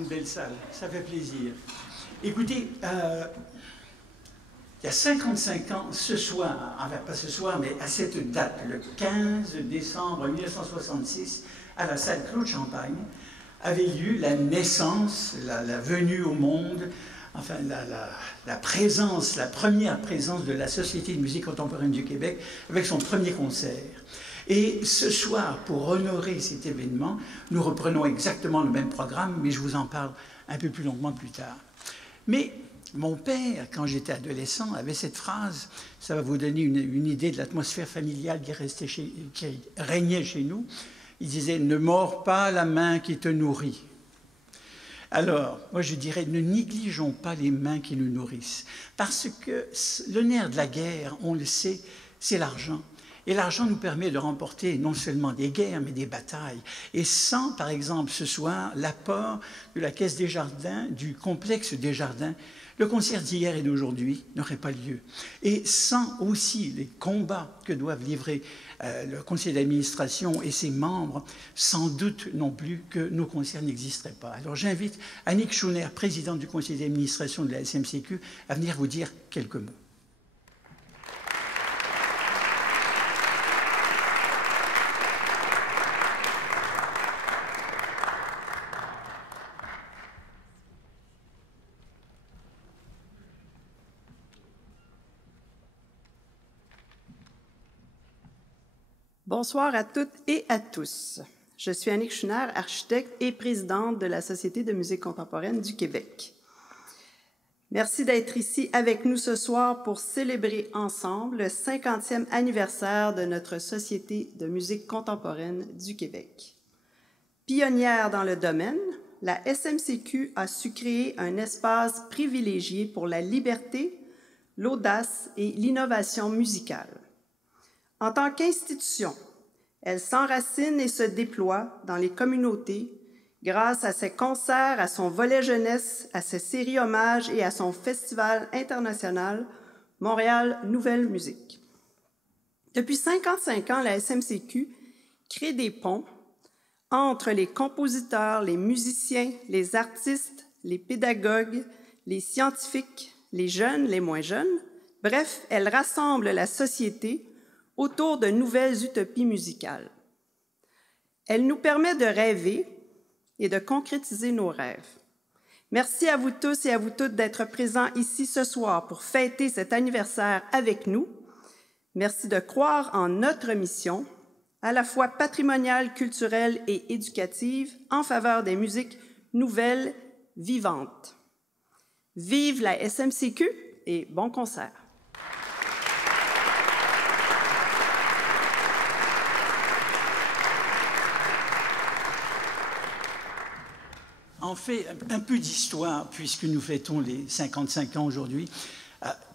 une belle salle, ça fait plaisir. Écoutez, il y a 55 ans, ce soir, enfin pas ce soir, mais à cette date, le 15 décembre 1966, à la salle Claude Champagne, avait lieu la naissance, la venue au monde, enfin la présence, la première présence de la Société de musique contemporaine du Québec avec son premier concert. Et ce soir, pour honorer cet événement, nous reprenons exactement le même programme, mais je vous en parle un peu plus longuement plus tard. Mais mon père, quand j'étais adolescent, avait cette phrase, ça va vous donner une idée de l'atmosphère familiale qui régnait chez nous. Il disait « Ne mords pas la main qui te nourrit ». Alors, moi je dirais, ne négligeons pas les mains qui nous nourrissent. Parce que le nerf de la guerre, on le sait, c'est l'argent. Et l'argent nous permet de remporter non seulement des guerres, mais des batailles. Et sans, par exemple, ce soir, l'apport de la Caisse des Jardins, du complexe des Jardins, le concert d'hier et d'aujourd'hui n'aurait pas lieu. Et sans aussi les combats que doivent livrer le conseil d'administration et ses membres, sans doute non plus que nos concerts n'existeraient pas. Alors j'invite Annick Schooner, présidente du conseil d'administration de la SMCQ, à venir vous dire quelques mots. Bonsoir à toutes et à tous. Je suis Annick Schooner, architecte et présidente de la Société de musique contemporaine du Québec. Merci d'être ici avec nous ce soir pour célébrer ensemble le 50e anniversaire de notre Société de musique contemporaine du Québec. Pionnière dans le domaine, la SMCQ a su créer un espace privilégié pour la liberté, l'audace et l'innovation musicale. En tant qu'institution, elle s'enracine et se déploie dans les communautés grâce à ses concerts, à son volet jeunesse, à ses séries hommages et à son festival international Montréal Nouvelle Musique. Depuis 55 ans, la SMCQ crée des ponts entre les compositeurs, les musiciens, les artistes, les pédagogues, les scientifiques, les jeunes, les moins jeunes. Bref, elle rassemble la société autour de nouvelles utopies musicales. Elle nous permet de rêver et de concrétiser nos rêves. Merci à vous tous et à vous toutes d'être présents ici ce soir pour fêter cet anniversaire avec nous. Merci de croire en notre mission, à la fois patrimoniale, culturelle et éducative, en faveur des musiques nouvelles, vivantes. Vive la SMCQ et bon concert! En fait, un peu d'histoire, puisque nous fêtons les 55 ans aujourd'hui.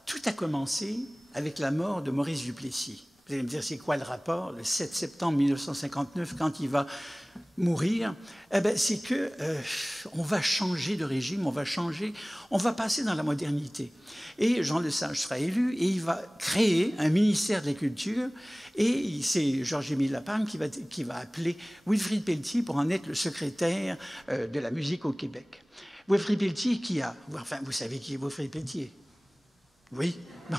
Tout a commencé avec la mort de Maurice Duplessis. Vous allez me dire, c'est quoi le rapport? Le 7 septembre 1959, quand il va mourir, c'est que on va changer de régime, on va passer dans la modernité. Et Jean Lesage sera élu et il va créer un ministère de la Culture. Et c'est Georges-Émile Laparme qui va appeler Wilfrid Pelletier pour en être le secrétaire de la musique au Québec. Wilfrid Pelletier enfin, vous savez qui est Wilfrid Pelletier? Oui? Non.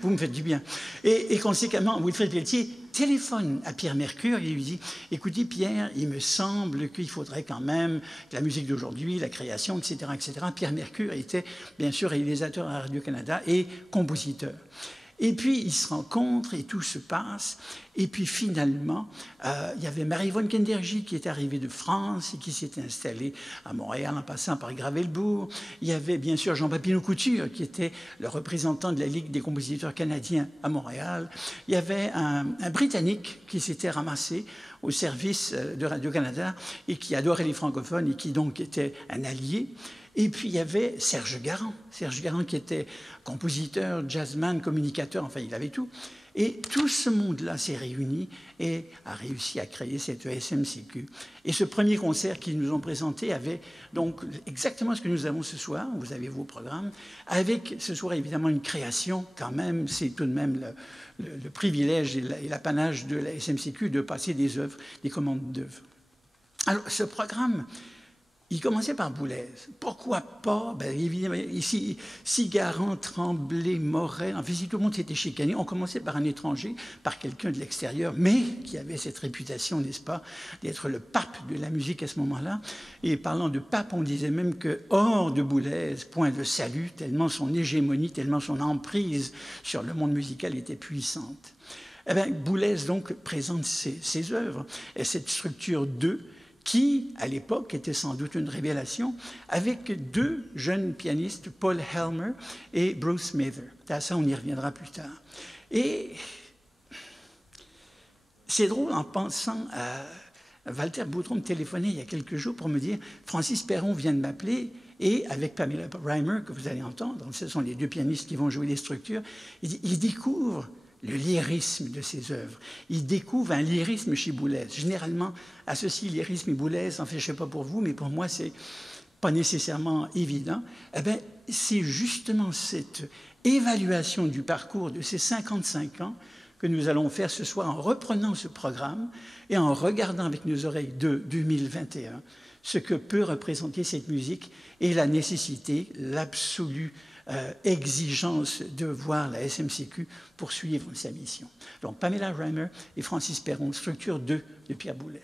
Vous me faites du bien. Et conséquemment, Wilfrid Pelletier téléphone à Pierre Mercure et lui dit « Écoutez, Pierre, il me semble qu'il faudrait quand même que la musique d'aujourd'hui, la création, etc., etc. » Pierre Mercure était, bien sûr, réalisateur à Radio-Canada et compositeur. Et puis, ils se rencontrent et tout se passe. Et puis, finalement, il y avait Marie-Yvonne Kendergy qui est arrivée de France et qui s'était installée à Montréal en passant par Gravelbourg. Il y avait, bien sûr, Jean Papineau Couture qui était le représentant de la Ligue des compositeurs canadiens à Montréal. Il y avait un Britannique qui s'était ramassé au service de Radio-Canada et qui adorait les francophones et qui donc était un allié. Et puis, il y avait Serge Garand qui était compositeur, jazzman, communicateur, enfin, il avait tout. Et tout ce monde-là s'est réuni et a réussi à créer cette SMCQ. Et ce premier concert qu'ils nous ont présenté avait donc exactement ce que nous avons ce soir, vous avez vos programmes, avec ce soir évidemment une création quand même, c'est tout de même le privilège et l'apanage de la SMCQ de passer des œuvres, des commandes d'œuvres. Alors, ce programme Il commençait par Boulez. Pourquoi pas? Ben, évidemment, ici, Cigaran, Tremblay, Morel, en fait, si tout le monde s'était chicané, on commençait par un étranger, par quelqu'un de l'extérieur, mais qui avait cette réputation, n'est-ce pas, d'être le pape de la musique à ce moment-là. Et parlant de pape, on disait même que hors de Boulez, point de salut, tellement son hégémonie, tellement son emprise sur le monde musical était puissante. Eh bien, Boulez, donc, présente ses œuvres, et cette structure 2, qui, à l'époque, était sans doute une révélation, avec deux jeunes pianistes, Paul Helmer et Bruce Mather. À ça, on y reviendra plus tard. Et c'est drôle, en pensant à Walter Boudreau me téléphonait il y a quelques jours pour me dire « Francis Perron vient de m'appeler » et avec Pamela Reimer, que vous allez entendre, ce sont les deux pianistes qui vont jouer les structures, il découvre le lyrisme de ses œuvres. Il découvre un lyrisme chez Boulez. Généralement, associer lyrisme et Boulez, en fait, je ne sais pas pour vous, mais pour moi, c'est pas nécessairement évident. Eh bien, c'est justement cette évaluation du parcours de ces 55 ans que nous allons faire ce soir en reprenant ce programme et en regardant avec nos oreilles de 2021 ce que peut représenter cette musique et la nécessité, l'absolue exigence de voir la SMCQ poursuivre sa mission. Donc, Pamela Reimer et Francis Perron, structure 2 de Pierre Boulez.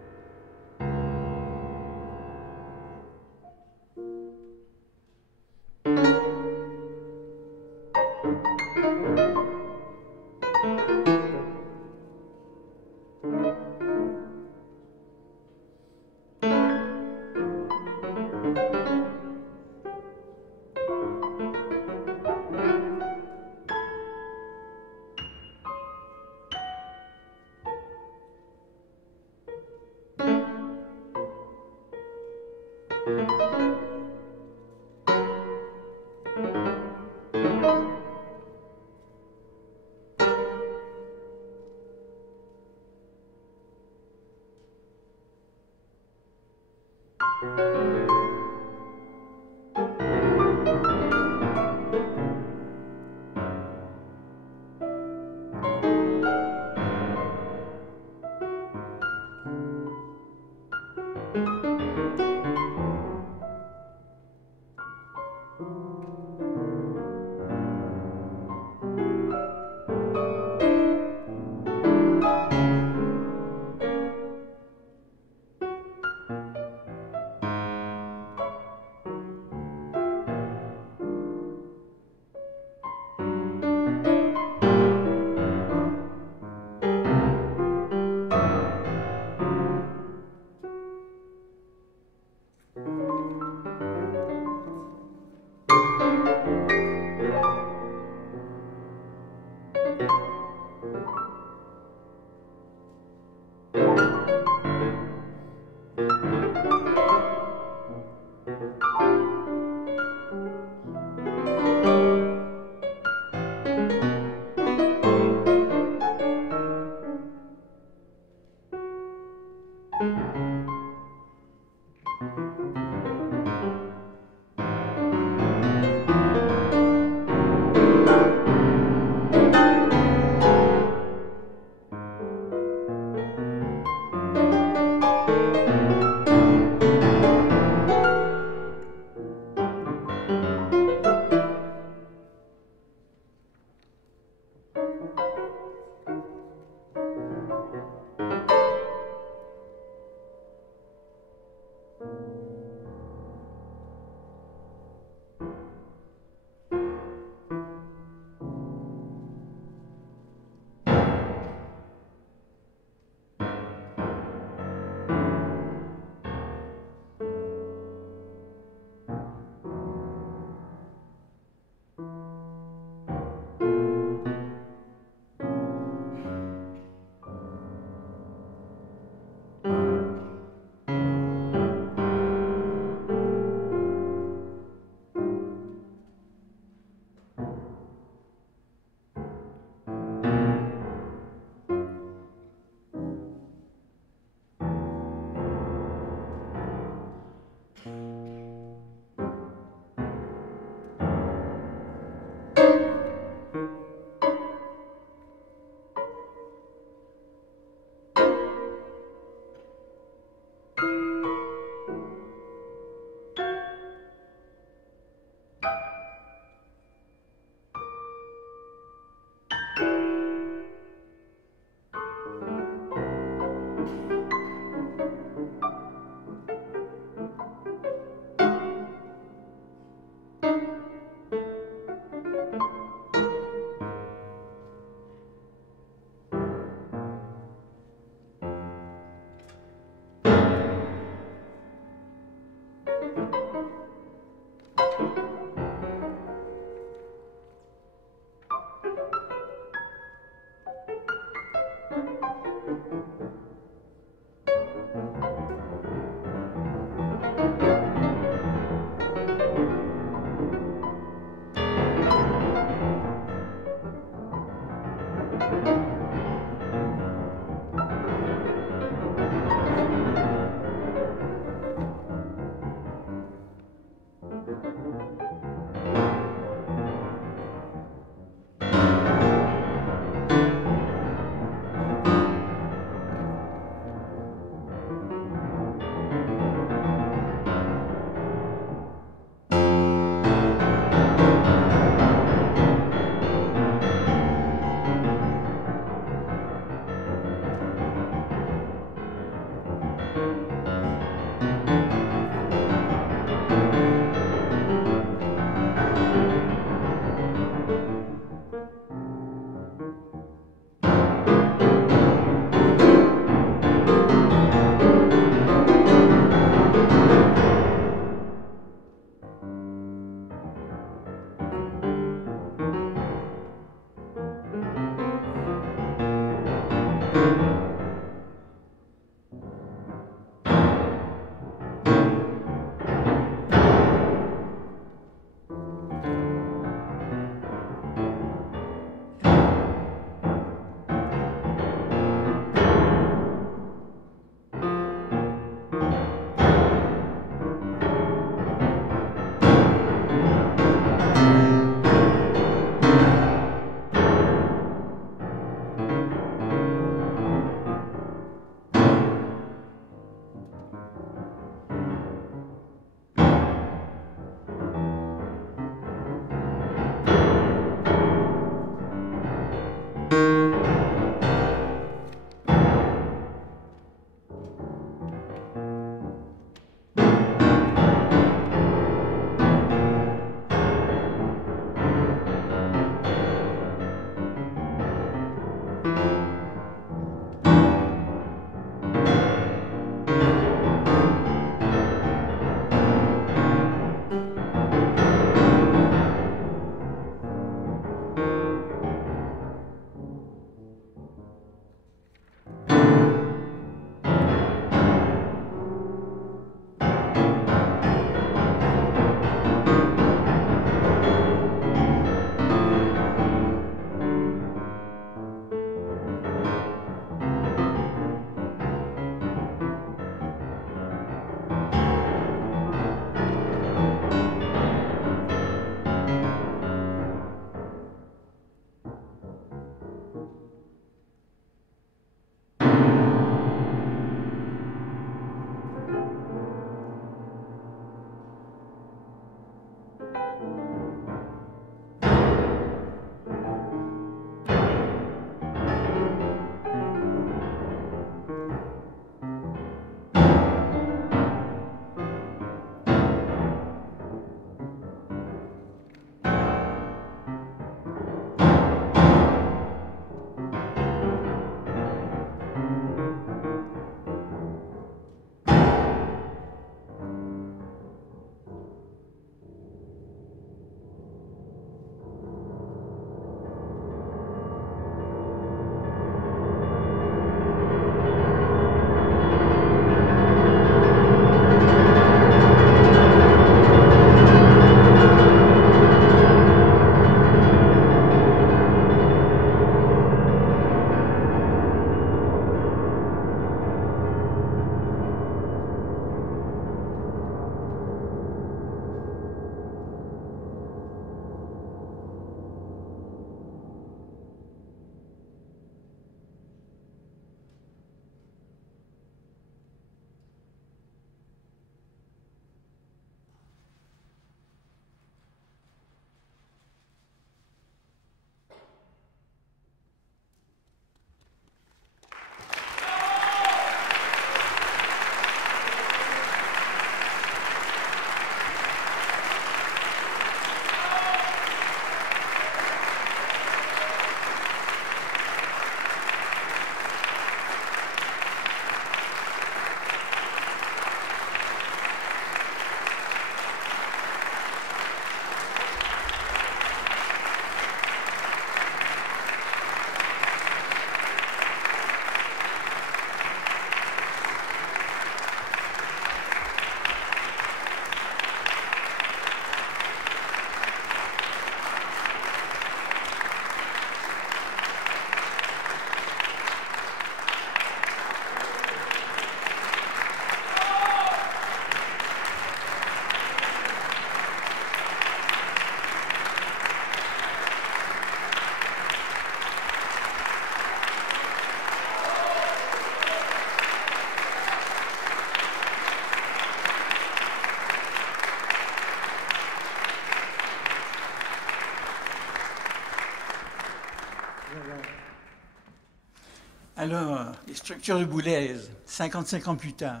Alors, les structures de Boulez, 55 ans plus tard.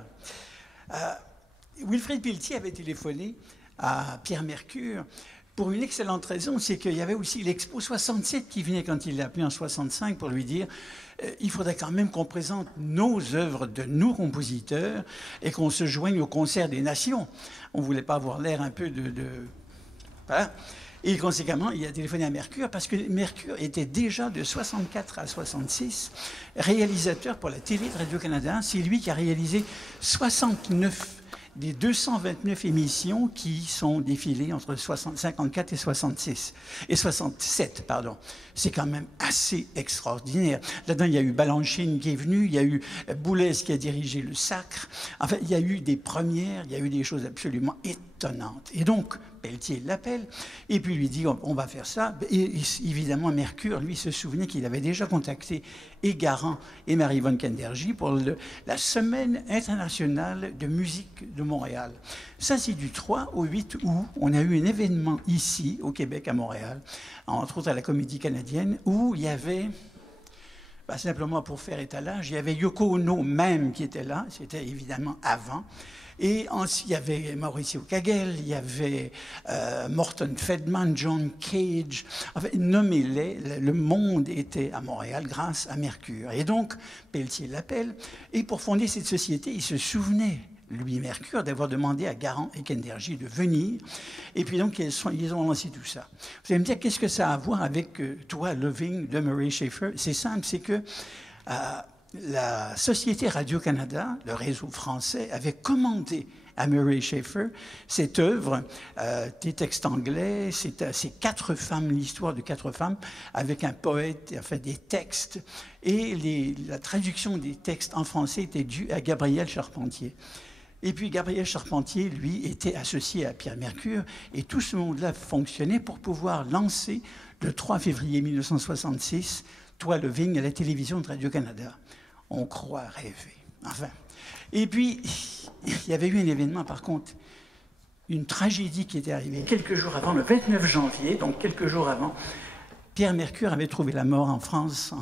Wilfrid Pelletier avait téléphoné à Pierre Mercure pour une excellente raison, c'est qu'il y avait aussi l'Expo 67 qui venait quand il l'a appelé en 65 pour lui dire il faudrait quand même qu'on présente nos œuvres de nos compositeurs et qu'on se joigne au concert des nations. On ne voulait pas avoir l'air un peu de... Voilà. Et conséquemment, il a téléphoné à Mercure parce que Mercure était déjà de 64 à 66 réalisateur pour la télé de Radio-Canada. C'est lui qui a réalisé 69 des 229 émissions qui sont défilées entre 54 et 67, pardon. C'est quand même assez extraordinaire. Là-dedans, il y a eu Balanchine qui est venu, il y a eu Boulez qui a dirigé le Sacre. Enfin, il y a eu des premières, il y a eu des choses absolument étonnantes. Et donc, Pelletier l'appelle, et puis lui dit on va faire ça. Et évidemment, Mercure, lui, se souvenait qu'il avait déjà contacté et Garand et Marie-Yvonne Kenderji pour la Semaine internationale de musique de Montréal. Ça, c'est du 3 au 8 août. On a eu un événement ici, au Québec, à Montréal, entre autres à la Comédie canadienne, où il y avait... simplement pour faire étalage, il y avait Yoko Ono même qui était là, c'était évidemment avant. Et ensuite, il y avait Mauricio Kagel, il y avait Morton Feldman, John Cage. Enfin, nommez-les, le monde était à Montréal grâce à Mercure. Et donc, Pelletier l'appelle. Et pour fonder cette société, il se souvenait, lui, Mercure, d'avoir demandé à Garand et Kenderji de venir. Et puis donc, ils ont lancé tout ça. Vous allez me dire, qu'est-ce que ça a à voir avec Toi, Loving de Murray Schafer? C'est simple, c'est que... la Société Radio-Canada, le réseau français, avait commandé à Murray Schafer cette œuvre, des textes anglais, c'est 4 femmes, l'histoire de 4 femmes, avec un poète, enfin des textes, et la traduction des textes en français était due à Gabriel Charpentier. Et puis Gabriel Charpentier, lui, était associé à Pierre Mercure, et tout ce monde-là fonctionnait pour pouvoir lancer, le 3 février 1966, Toi, Loving, à la télévision de Radio-Canada. On croit rêver. Enfin. Et puis, il y avait eu un événement, par contre, une tragédie qui était arrivée quelques jours avant, le 29 janvier, donc quelques jours avant. Pierre Mercure avait trouvé la mort en France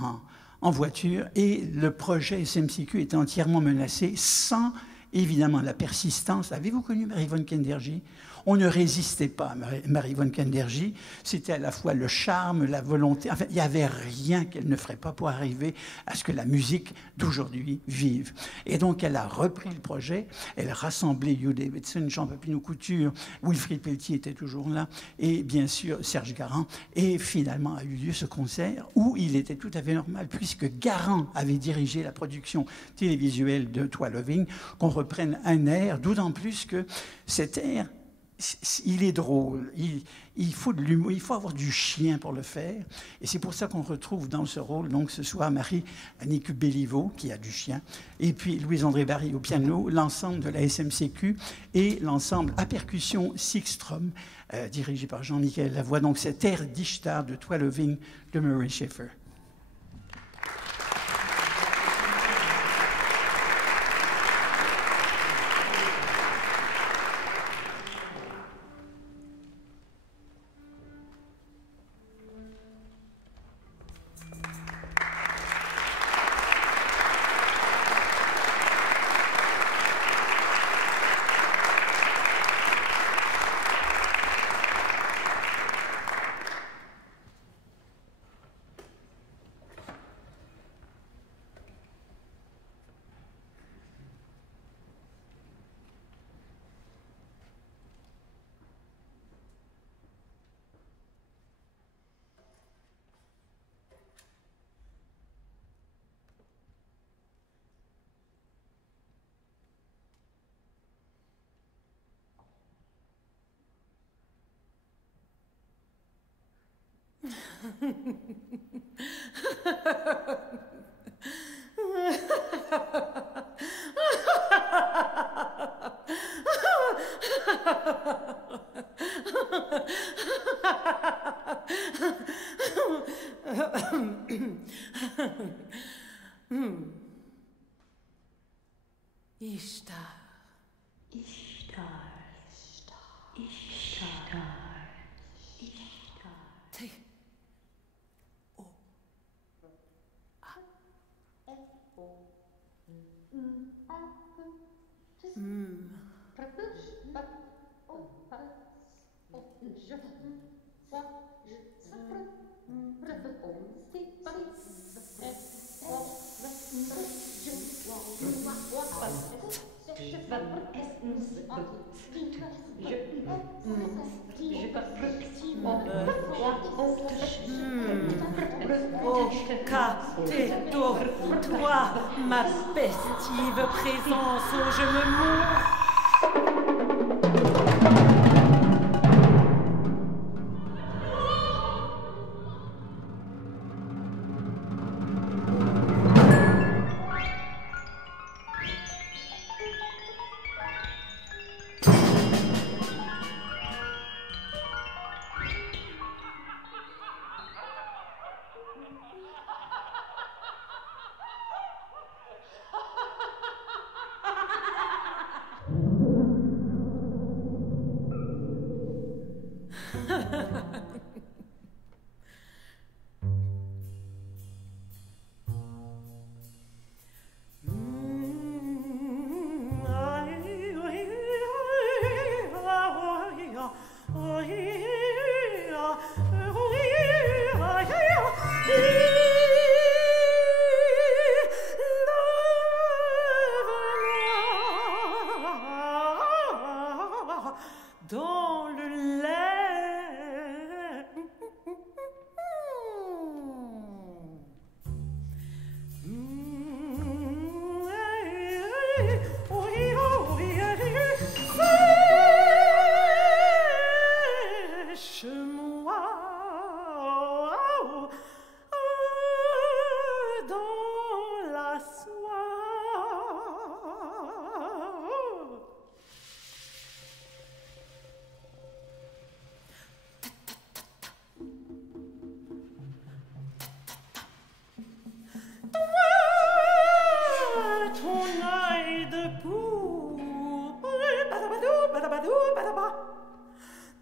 en voiture et le projet SMCQ était entièrement menacé sans, évidemment, la persistance. Avez-vous connu Marie-Yvonne Kenderji? On ne résistait pas à Marie-Yvonne Kenderji. C'était à la fois le charme, la volonté. Enfin, il n'y avait rien qu'elle ne ferait pas pour arriver à ce que la musique d'aujourd'hui vive. Et donc, elle a repris le projet. Elle a rassemblé Hugh Davidson, Jean Papineau-Couture, Wilfrid Pelletier était toujours là, et bien sûr Serge Garand. Et finalement a eu lieu ce concert où il était tout à fait normal, puisque Garand avait dirigé la production télévisuelle de Toi, Loving, qu'on reprenne un air, d'autant plus que cet air, il est drôle, il faut de l'humour, il faut avoir du chien pour le faire. Et c'est pour ça qu'on retrouve dans ce rôle, donc ce soir, Marie-Annick Béliveau, qui a du chien, et puis Louise-André Barry au piano, l'ensemble de la SMCQ et l'ensemble à percussion Sixstrom, dirigé par Jean-Michel Lavoie. Donc cet air d'Ishtar de Toi, Loving de Murray Schafer. Ishtar. Ishtar. Ishtar. Ishtar. T. O. A. Oh, Catéto, toi, ma festive présence, oh, je me mourre. Dans le lait. Sèche-moi dans la soie. Ton œil de pourpre, badabadou, badabadou, badaba.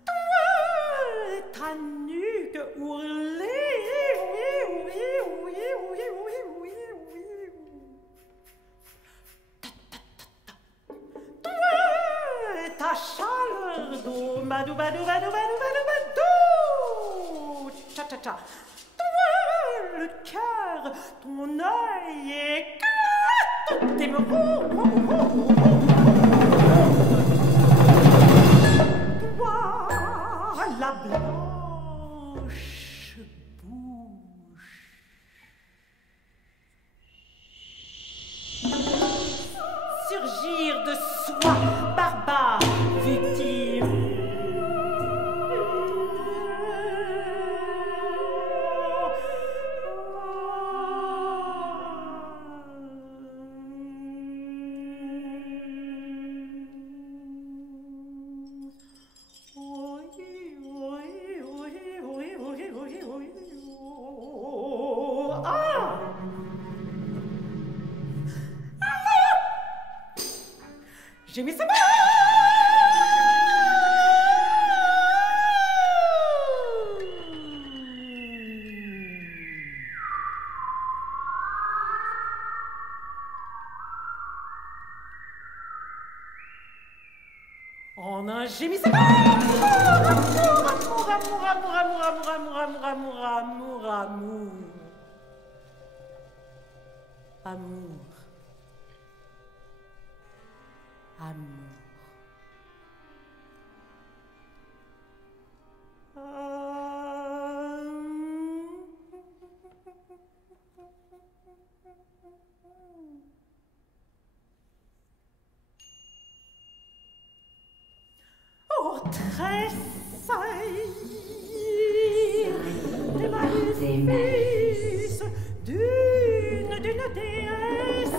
Toi, ta nuque ourlée, oui, oui, oui, oui, oui, oui, oui. Toi, ta chaleur d'eau, badou, badou, badou, badou, badou, badou. Cha, cha, cha. Toi, le cœur, ton œil est tes toi, la blanche bouche. Surgir de soi, barbare, victime. J'ai mis ça. En un gémissement. Amour, amour, amour, amour, amour, amour, amour, amour, amour, amour. Amour. Amour. Oh, tressaillir des maléfices d'une déesse.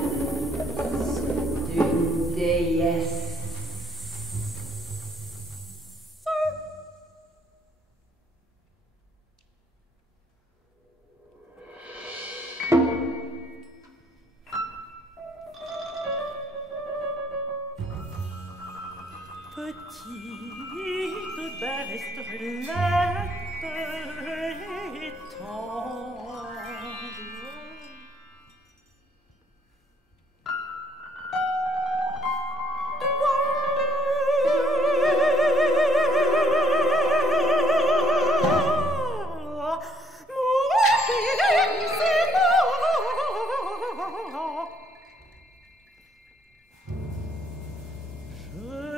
D'une déesse. Petite bercelette et tendre.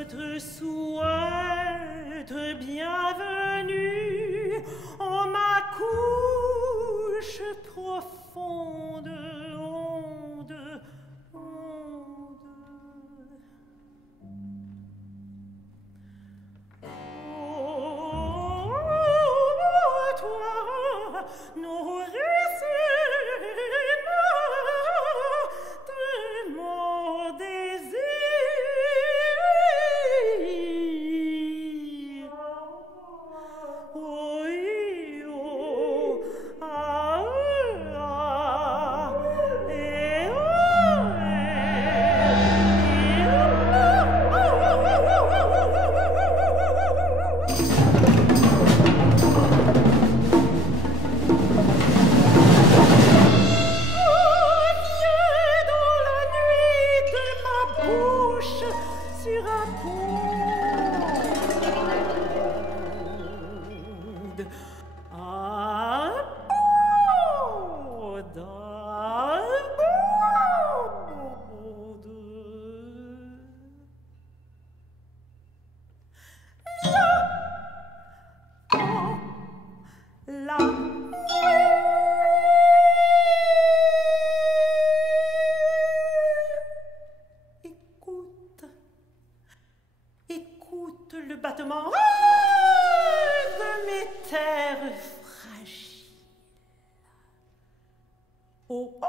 te souhaite bienvenue en ma couche profonde, onde, onde. Oh, toi, nourrissine de mon désir. Oh, oh, ah, ah, et oh, sur un pont. Un pont d'un monde. La écoute, écoute le battement de mes terres fragiles. Oh, oh.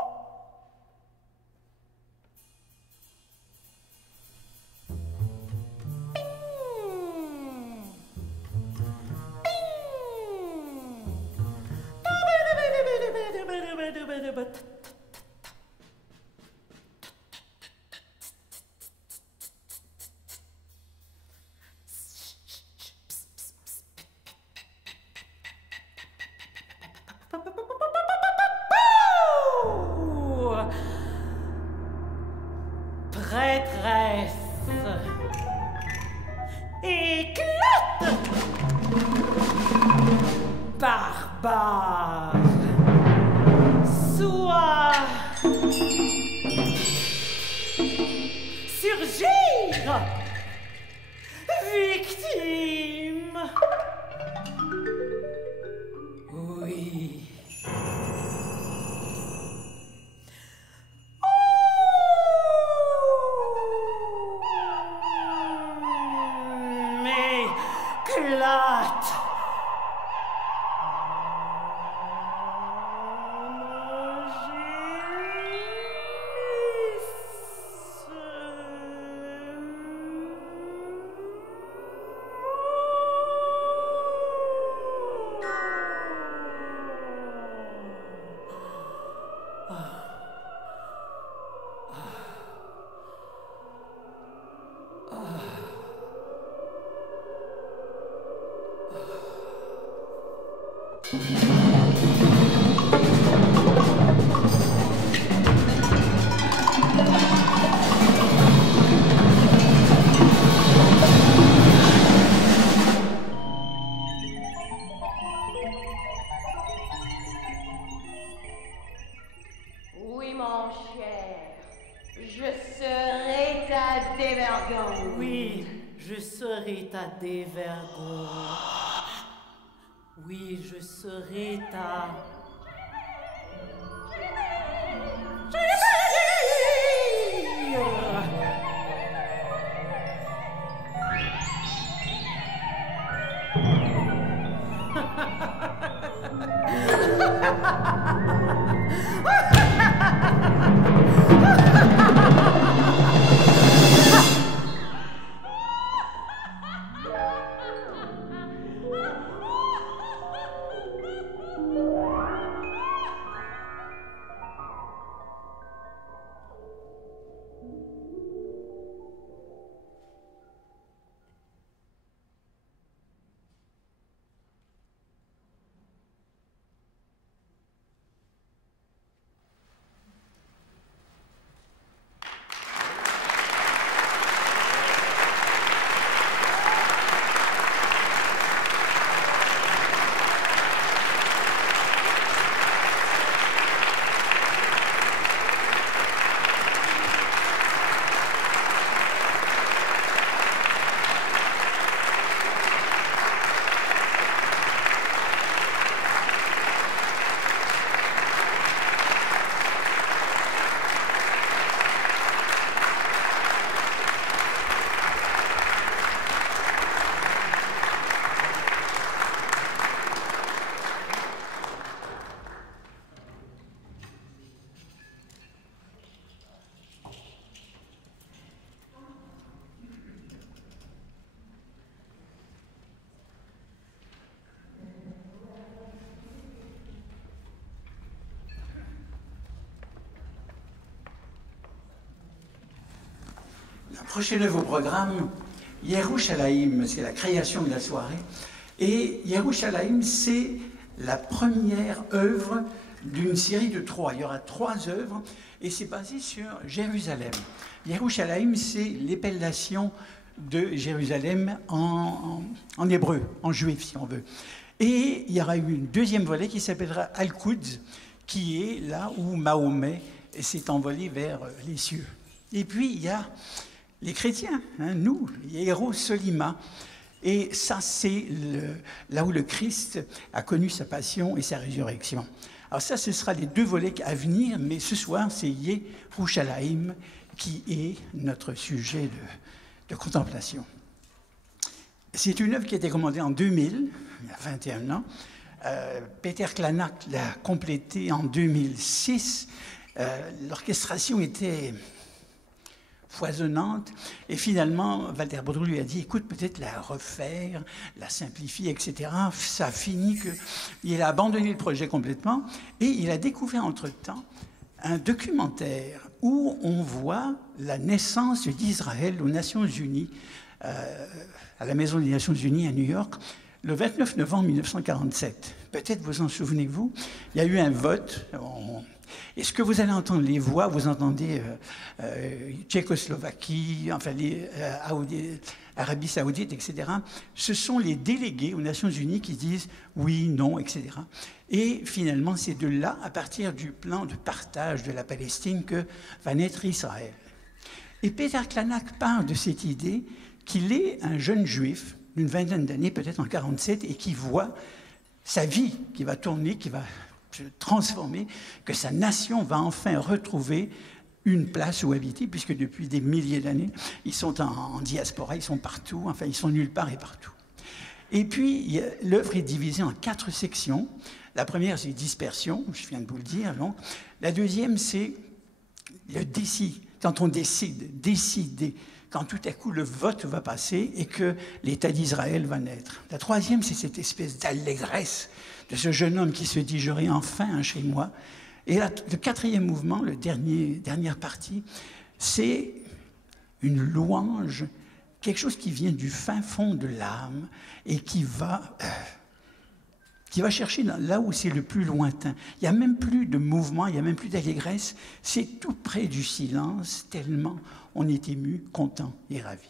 Prêtresse, éclate, barbare, sois surgir, victime. Oui. M'éclate. Oui, mon cher, je serai ta dévergondre. Oui, je serai ta dévergondre. Oui, je serai ta... prochaine œuvre au programme, Yerushalayim, c'est la création de la soirée. Et Yerushalayim, c'est la première œuvre d'une série de 3. Il y aura 3 œuvres et c'est basé sur Jérusalem. Yerushalayim, c'est l'épellation de Jérusalem en hébreu, en juif si on veut. Et il y aura eu une deuxième volet qui s'appellera Al-Quds, qui est là où Mahomet s'est envolé vers les cieux. Et puis il y a les chrétiens, hein, nous, Hiérosolima. Et ça, c'est là où le Christ a connu sa passion et sa résurrection. Alors ça, ce sera les 2 volets à venir, mais ce soir, c'est Yerushalayim qui est notre sujet de contemplation. C'est une œuvre qui a été commandée en 2000, il y a 21 ans. Peter Klanak l'a complétée en 2006. L'orchestration était foisonnante, et finalement, Walter Baudrou lui a dit, écoute, peut-être la refaire, la simplifier, etc. Ça a fini qu'il a abandonné le projet complètement, et il a découvert entre-temps un documentaire où on voit la naissance d'Israël aux Nations Unies, à la Maison des Nations Unies à New York, le 29 novembre 1947. Peut-être vous en souvenez-vous, il y a eu un vote. Et ce que vous allez entendre, les voix, vous entendez Tchécoslovaquie, enfin Arabie Saoudite, etc. Ce sont les délégués aux Nations Unies qui disent oui, non, etc. Et finalement, c'est de là, à partir du plan de partage de la Palestine, que va naître Israël. Et Peter Klanak part de cette idée qu'il est un jeune juif d'une vingtaine d'années, peut-être en 47, et qui voit sa vie qui va tourner, qui va se transformer, que sa nation va enfin retrouver une place où habiter, puisque depuis des milliers d'années, ils sont en diaspora, ils sont partout, enfin ils sont nulle part et partout. Et puis, l'œuvre est divisée en 4 sections. La première, c'est dispersion, je viens de vous le dire. Donc. La deuxième, c'est le décide, quand on décider, quand tout à coup le vote va passer et que l'État d'Israël va naître. La troisième, c'est cette espèce d'allégresse de ce jeune homme qui se dit « j'aurai enfin un chez moi ». Et le 4e mouvement, dernière partie, c'est une louange, quelque chose qui vient du fin fond de l'âme et qui va chercher là où c'est le plus lointain. Il n'y a même plus de mouvement, il n'y a même plus d'allégresse, c'est tout près du silence, tellement on est ému, content et ravi.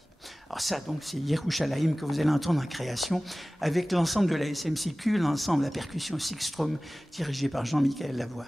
Alors ça, donc, c'est Yerushalayim que vous allez entendre en création, avec l'ensemble de la SMCQ, l'ensemble de la percussion Sixstrom, dirigée par Jean-Michel Lavoie.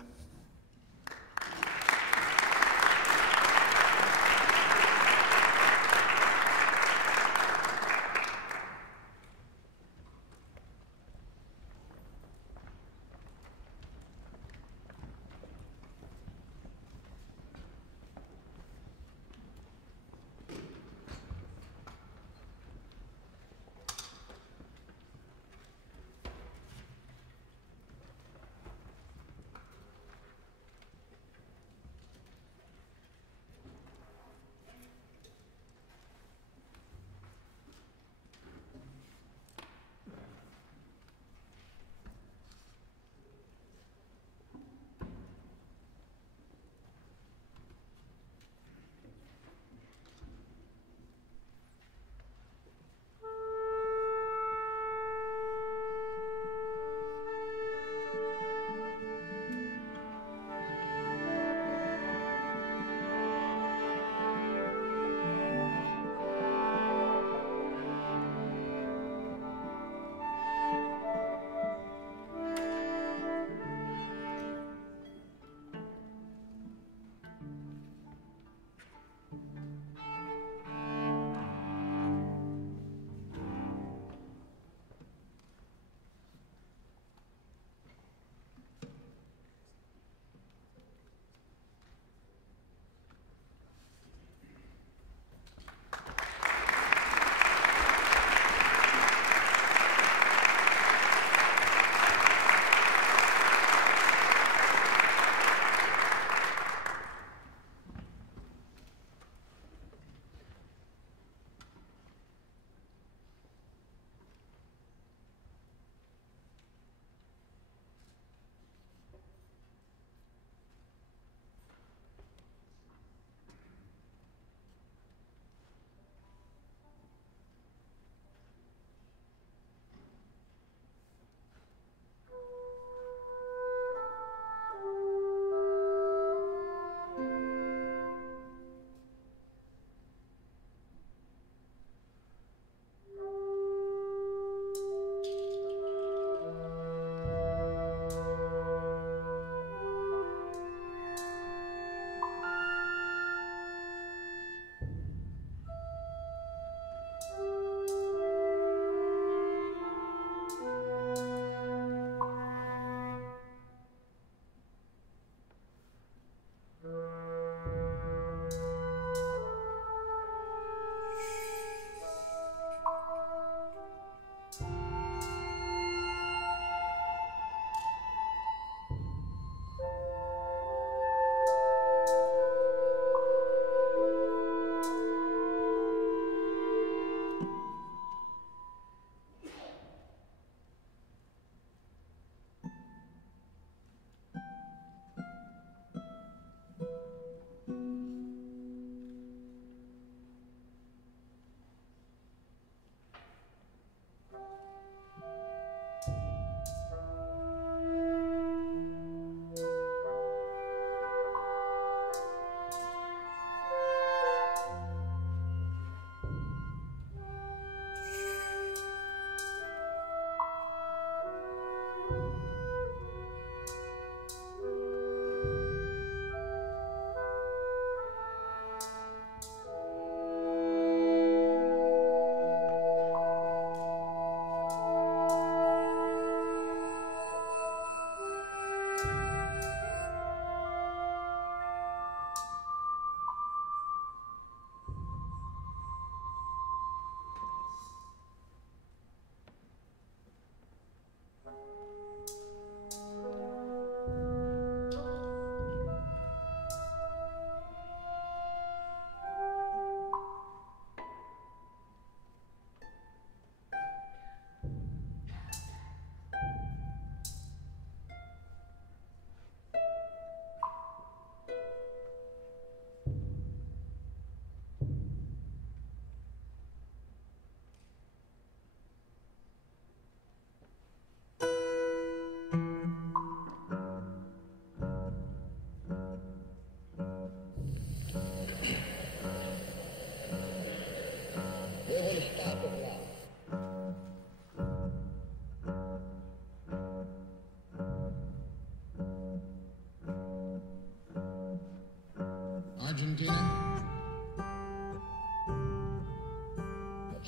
Argentina,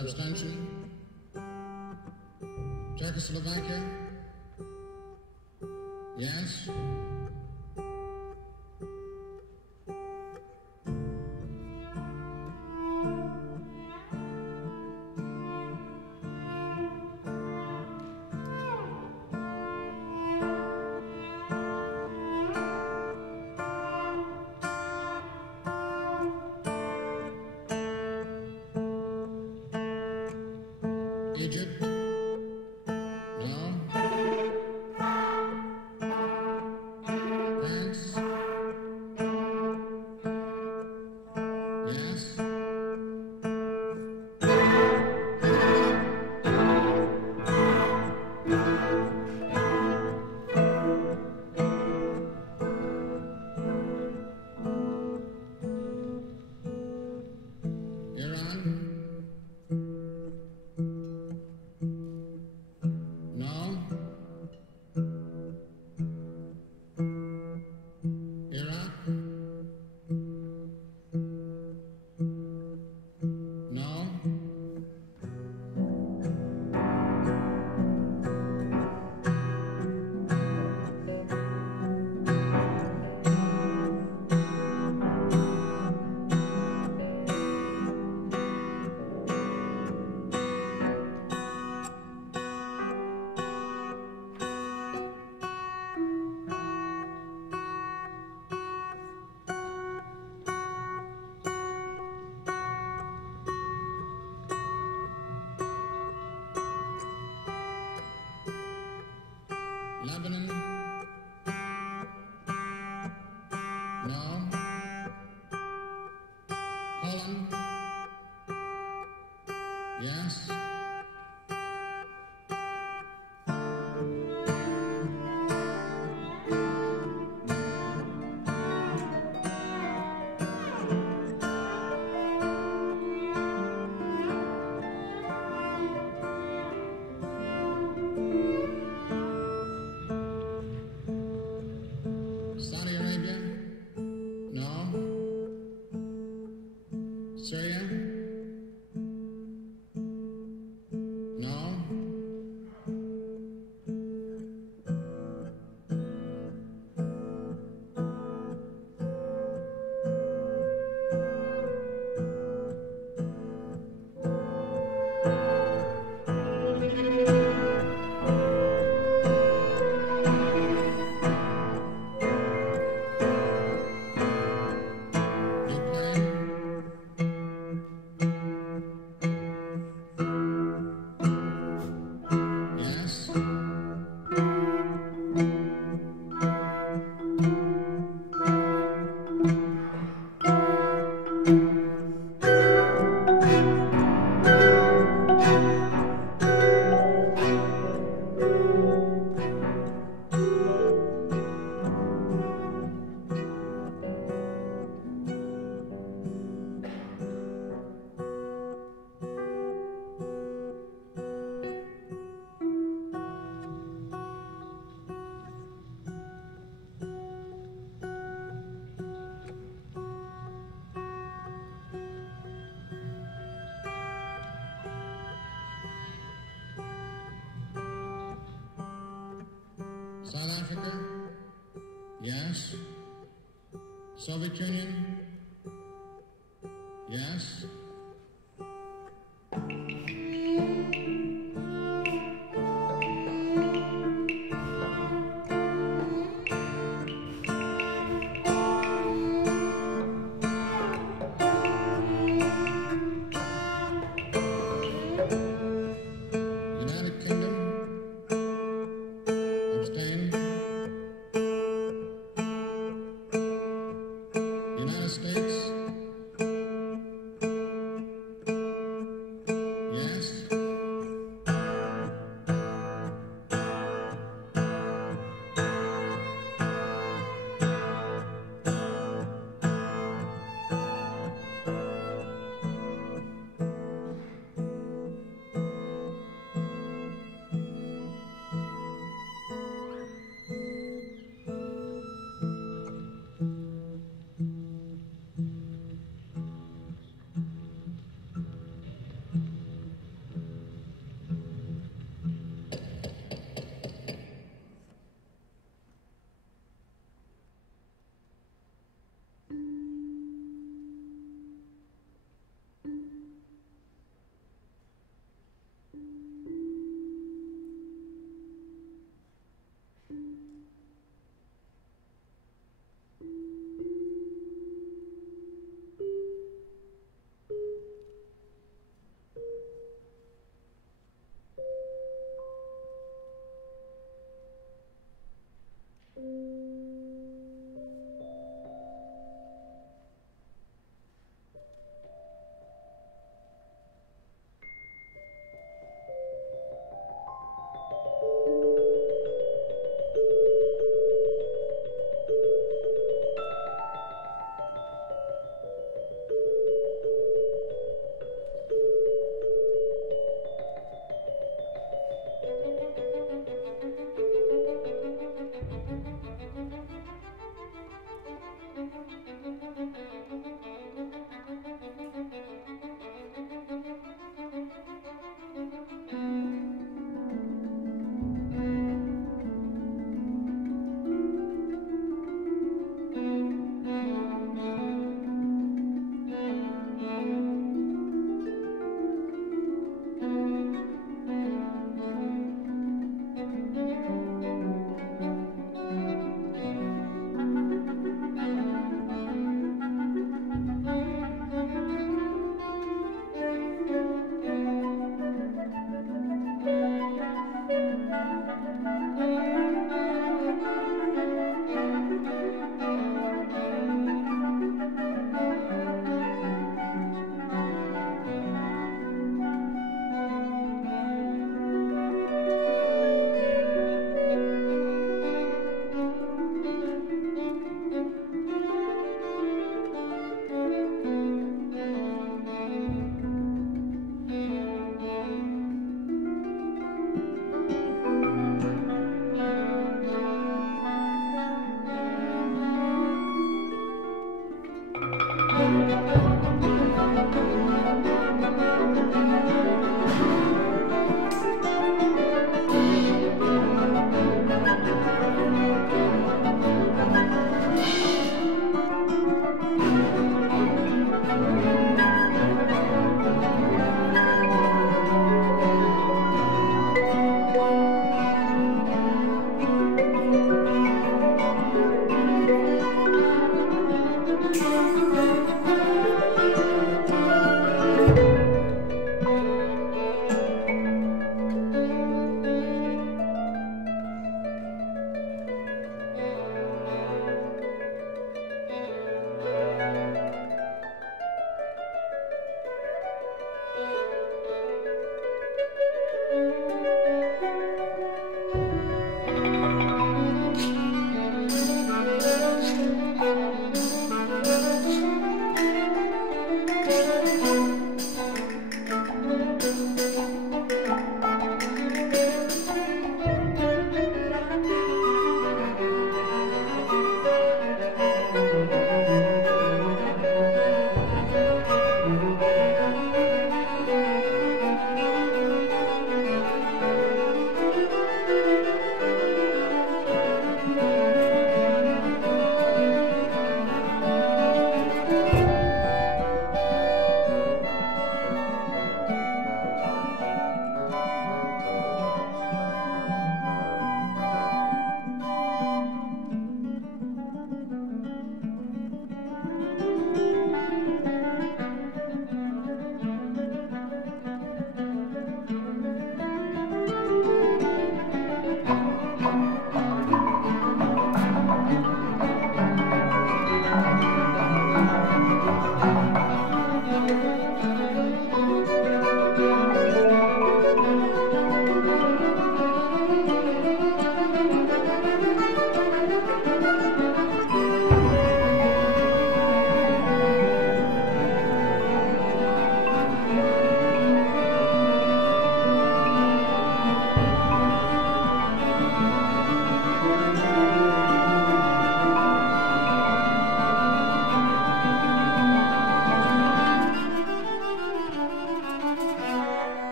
abstention. Czechoslovakia, yes. Egypt, no. France, yes. Iran, no. Iraq, no. Lebanon, no. Poland, yes. Saudi Arabia, no. Syria, no. Ukraine, yes. South Africa, yes. Soviet Union, yes. United Kingdom, abstain. United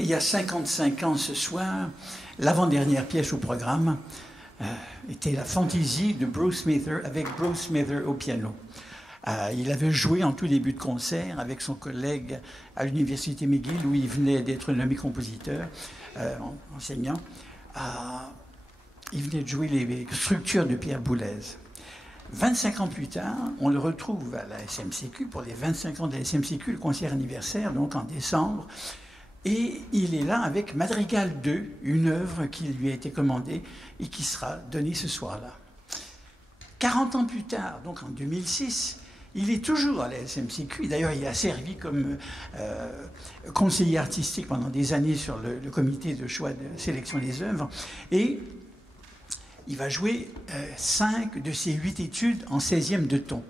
Et il y a 55 ans ce soir, l'avant-dernière pièce au programme était la fantaisie de Bruce Smither avec Bruce Smither au piano. Il avait joué en tout début de concert avec son collègue à l'université McGill où il venait d'être nommé compositeur, enseignant. Il venait de jouer les structures de Pierre Boulez. 25 ans plus tard, on le retrouve à la SMCQ pour les 25 ans de la SMCQ, le concert anniversaire, donc en décembre. Et il est là avec Madrigal II, une œuvre qui lui a été commandée et qui sera donnée ce soir-là. 40 ans plus tard, donc en 2006, il est toujours à la SMCQ. D'ailleurs, il a servi comme conseiller artistique pendant des années sur le comité de choix de sélection des œuvres. Et il va jouer 5 de ses 8 études en 16e de ton.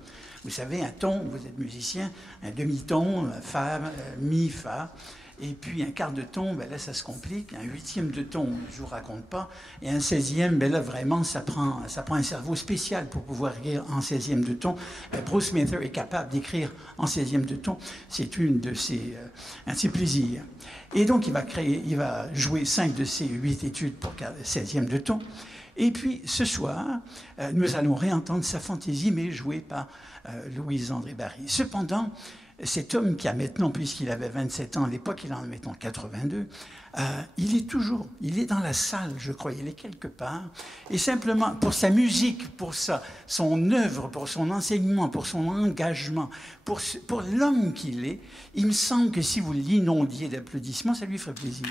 Vous savez, un ton, vous êtes musicien, un demi-ton, fa, mi, fa, et puis un quart de ton, ben là ça se complique, un 8e de ton, je ne vous raconte pas, et un 16e, ben là vraiment ça prend un cerveau spécial pour pouvoir écrire en 16e de ton. Bruce Smither est capable d'écrire en 16e de ton, c'est un de ses plaisirs. Et donc il va jouer 5 de ses 8 études pour 16e de ton. Et puis ce soir, nous allons réentendre sa fantaisie, mais jouée par Louise-André Barry. Cependant, cet homme qui a maintenant, puisqu'il avait 27 ans à l'époque, il en a maintenant 82, il est dans la salle, je crois, il est quelque part. Et simplement, pour sa musique, pour son œuvre, pour son enseignement, pour son engagement, pour l'homme qu'il est, il me semble que si vous l'inondiez d'applaudissements, ça lui ferait plaisir.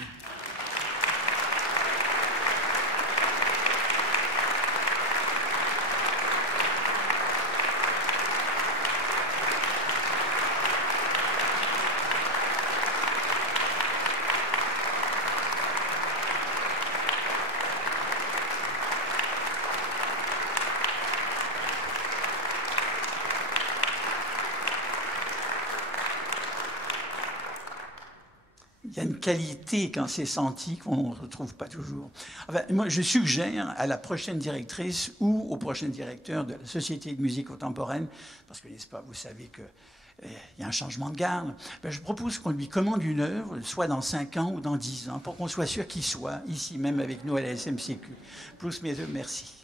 Il y a une qualité quand c'est senti qu'on ne retrouve pas toujours. Enfin, moi, je suggère à la prochaine directrice ou au prochain directeur de la Société de musique contemporaine, parce que, n'est-ce pas, vous savez qu'il y a un changement de garde, ben, je propose qu'on lui commande une œuvre, soit dans 5 ans ou dans 10 ans, pour qu'on soit sûr qu'il soit ici même avec nous à la SMCQ. Bruce Smither, merci.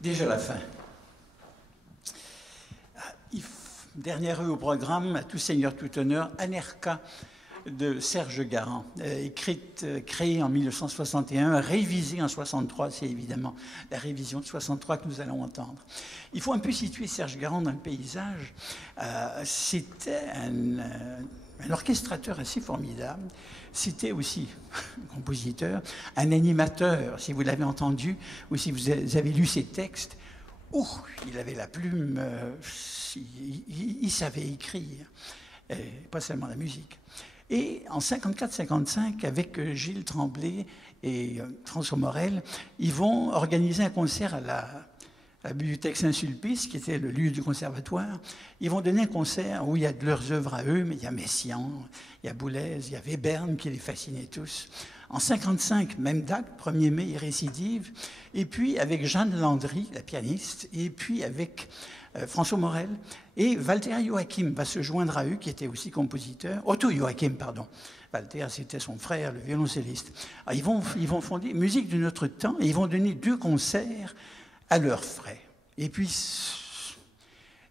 Déjà la fin. Dernière rue au programme, à tout seigneur, tout honneur, Anerka de Serge Garand, créée en 1961, révisée en 63, c'est évidemment la révision de 63 que nous allons entendre. Il faut un peu situer Serge Garand dans le paysage. C'était un orchestrateur assez formidable. C'était aussi un compositeur, un animateur, si vous l'avez entendu, ou si vous avez lu ses textes. Il avait la plume, il savait écrire, pas seulement la musique. Et en 54-55, avec Gilles Tremblay et François Morel, ils vont organiser un concert à la bibliothèque Saint-Sulpice, qui était le lieu du conservatoire. Ils vont donner un concert où il y a de leurs œuvres à eux, mais il y a Messiaen, il y a Boulez, il y a Webern qui les fascinait tous. En 55, même date, 1er mai, il récidive. Et puis avec Jeanne Landry, la pianiste, et puis avec François Morel. Et Walter Joachim va se joindre à eux, qui était aussi compositeur. Otto Joachim, pardon. Walter, c'était son frère, le violoncelliste. Alors, ils vont fonder Musique de notre temps, et ils vont donner 2 concerts à leurs frais. Et puis,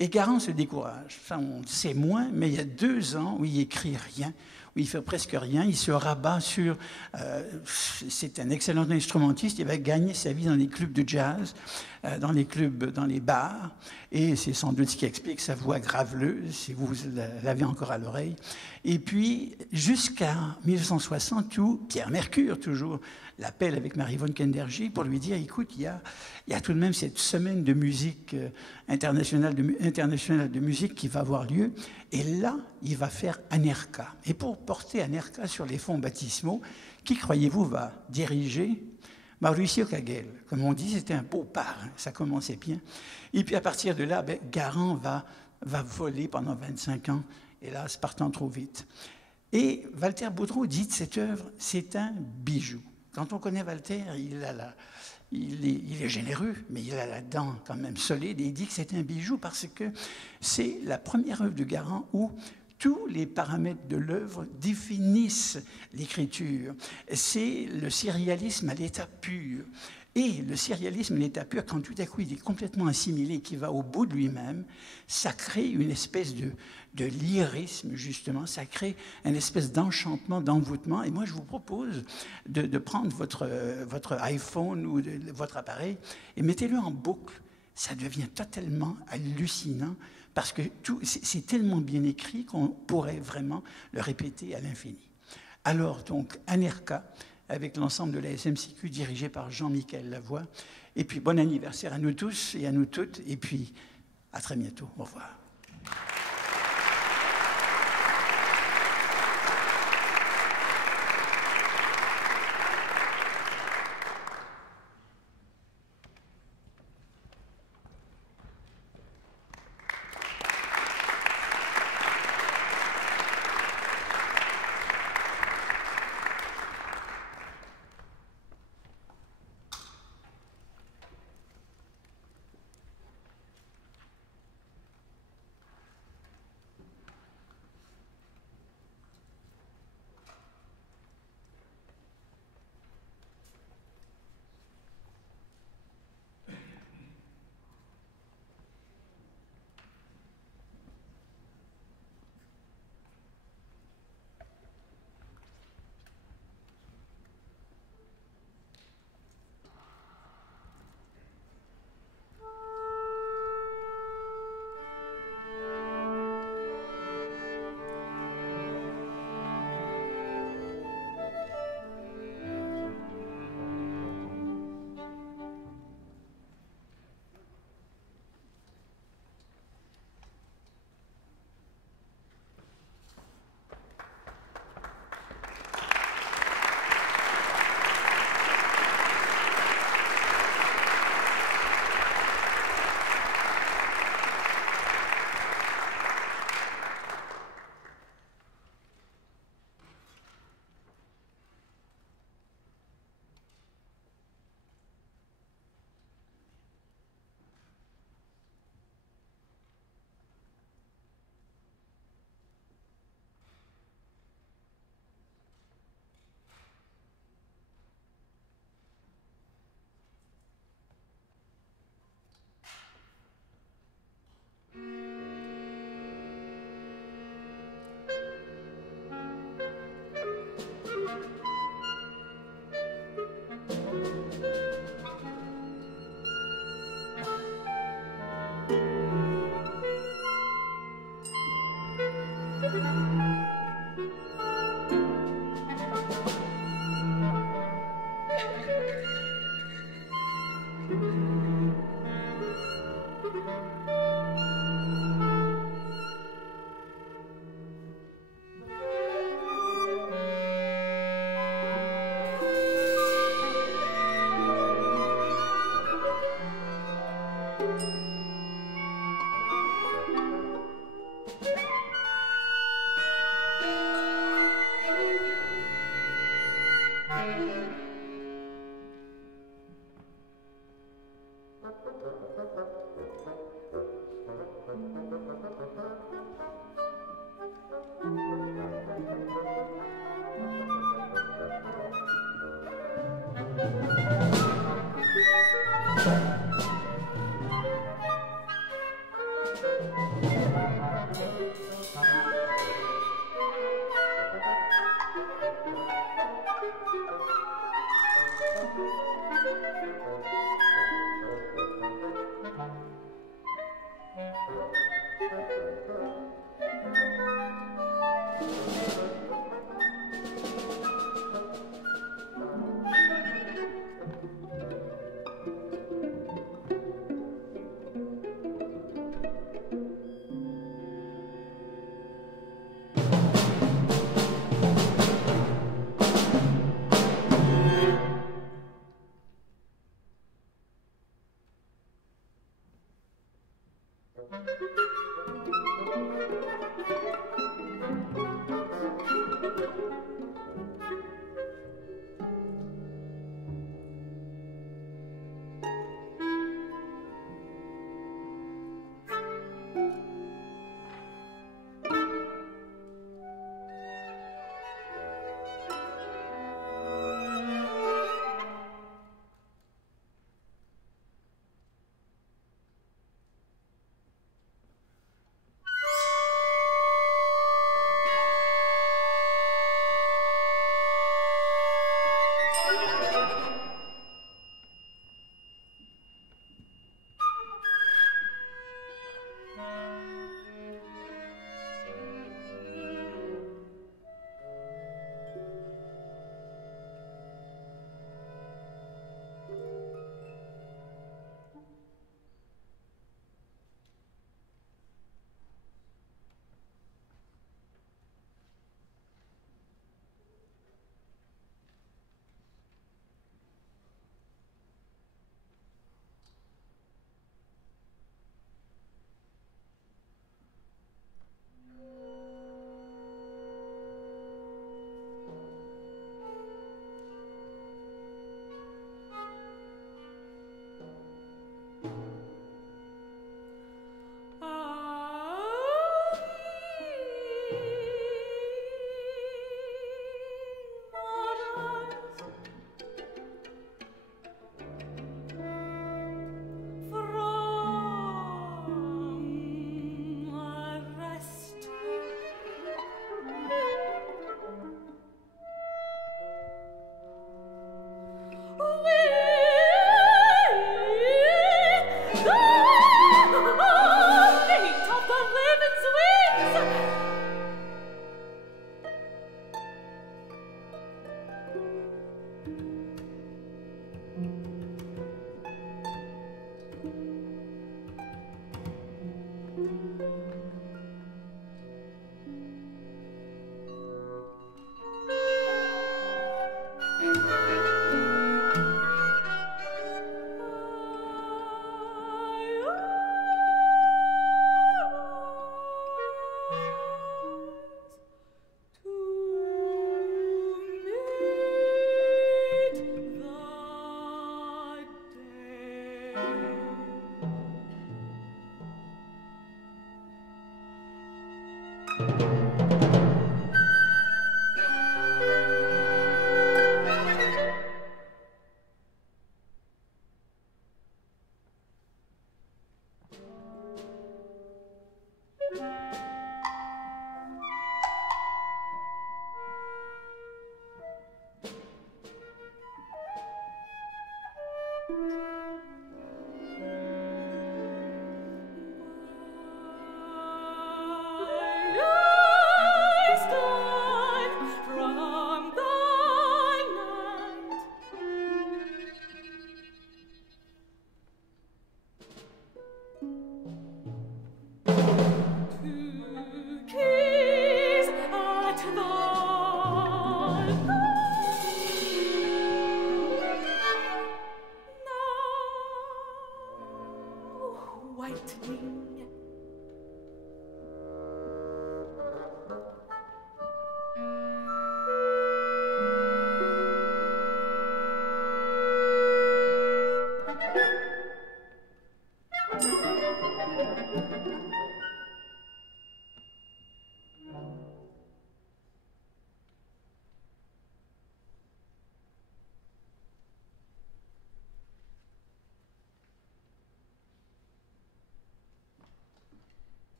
Garand se décourage. Ça, on le sait moins, mais il y a 2 ans où il écrit rien, où il fait presque rien. Il se rabat sur... c'est un excellent instrumentiste. Il va gagner sa vie dans les clubs de jazz, dans les clubs, dans les bars. Et c'est sans doute ce qui explique sa voix graveleuse, si vous l'avez encore à l'oreille. Et puis, jusqu'à 1960, où Pierre Mercure, toujours, l'appelle avec Marie-Yvonne Kendergy pour lui dire, écoute, il y a tout de même cette semaine de musique internationale de musique qui va avoir lieu. Et là, il va faire Anerka. Et pour porter Anerka sur les fonds baptismaux, qui, croyez-vous, va diriger Mauricio Kagel. Comme on dit, c'était un beau parrain, ça commençait bien. Et puis à partir de là, Garand va voler pendant 25 ans, hélas, partant trop vite. Et Walter Boudreau dit de cette œuvre, c'est un bijou. Quand on connaît Walter, il est généreux, mais il a la dent quand même solide, et il dit que c'est un bijou parce que c'est la première œuvre de Garand où tous les paramètres de l'œuvre définissent l'écriture. C'est le surréalisme à l'état pur. Et le surréalisme à l'état pur, quand tout à coup il est complètement assimilé, qui va au bout de lui-même, ça crée une espèce de lyrisme, justement. Ça crée une espèce d'enchantement, d'envoûtement. Et moi, je vous propose de prendre votre iPhone ou votre appareil et mettez-le en boucle. Ça devient totalement hallucinant parce que c'est tellement bien écrit qu'on pourrait vraiment le répéter à l'infini. Alors, donc, Anerka, avec l'ensemble de la SMCQ dirigé par Jean-Michel Lavoie. Et puis, bon anniversaire à nous tous et à nous toutes. Et puis, à très bientôt. Au revoir.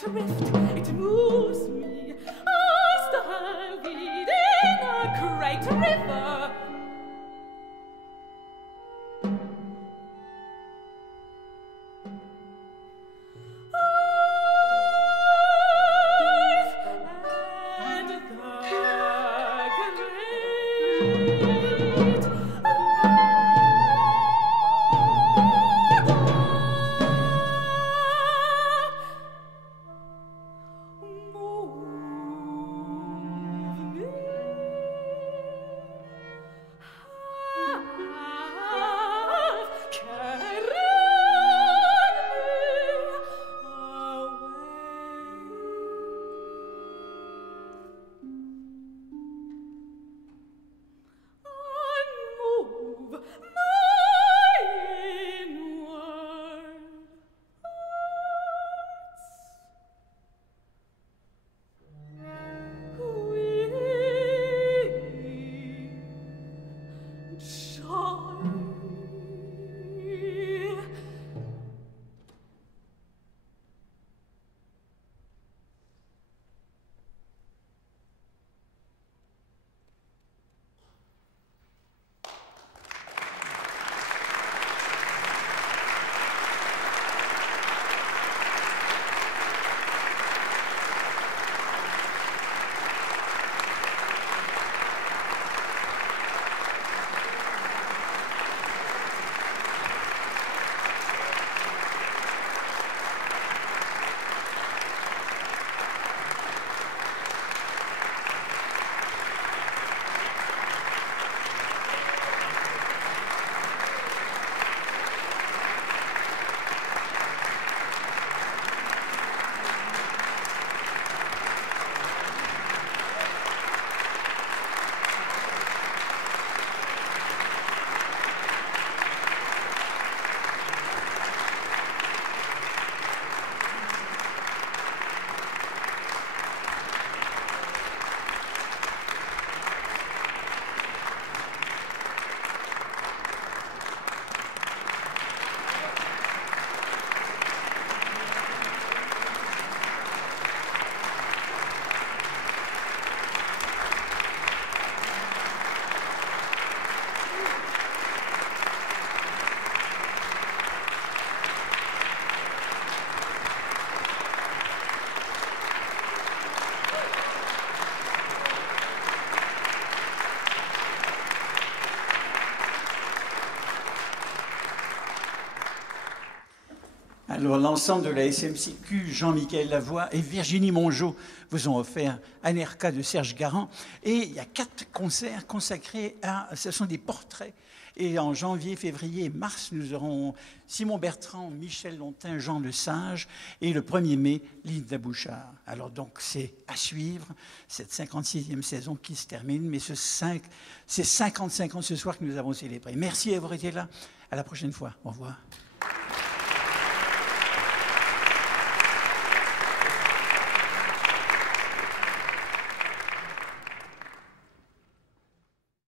drift, it moves me as the weed in a great river. And the great Alors, l'ensemble de la SMCQ, Jean-Michel Lavoie et Virginie Mongeau vous ont offert un airca de Serge Garand. Et il y a 4 concerts consacrés à... Ce sont des portraits. Et en janvier, février et mars, nous aurons Simon Bertrand, Michel Lontin, Jean Lesage. Et le 1er mai, Linda Bouchard. Alors donc, c'est à suivre, cette 56e saison qui se termine. Mais c'est 55 ans ce soir que nous avons célébré. Merci d'avoir été là. À la prochaine fois. Au revoir.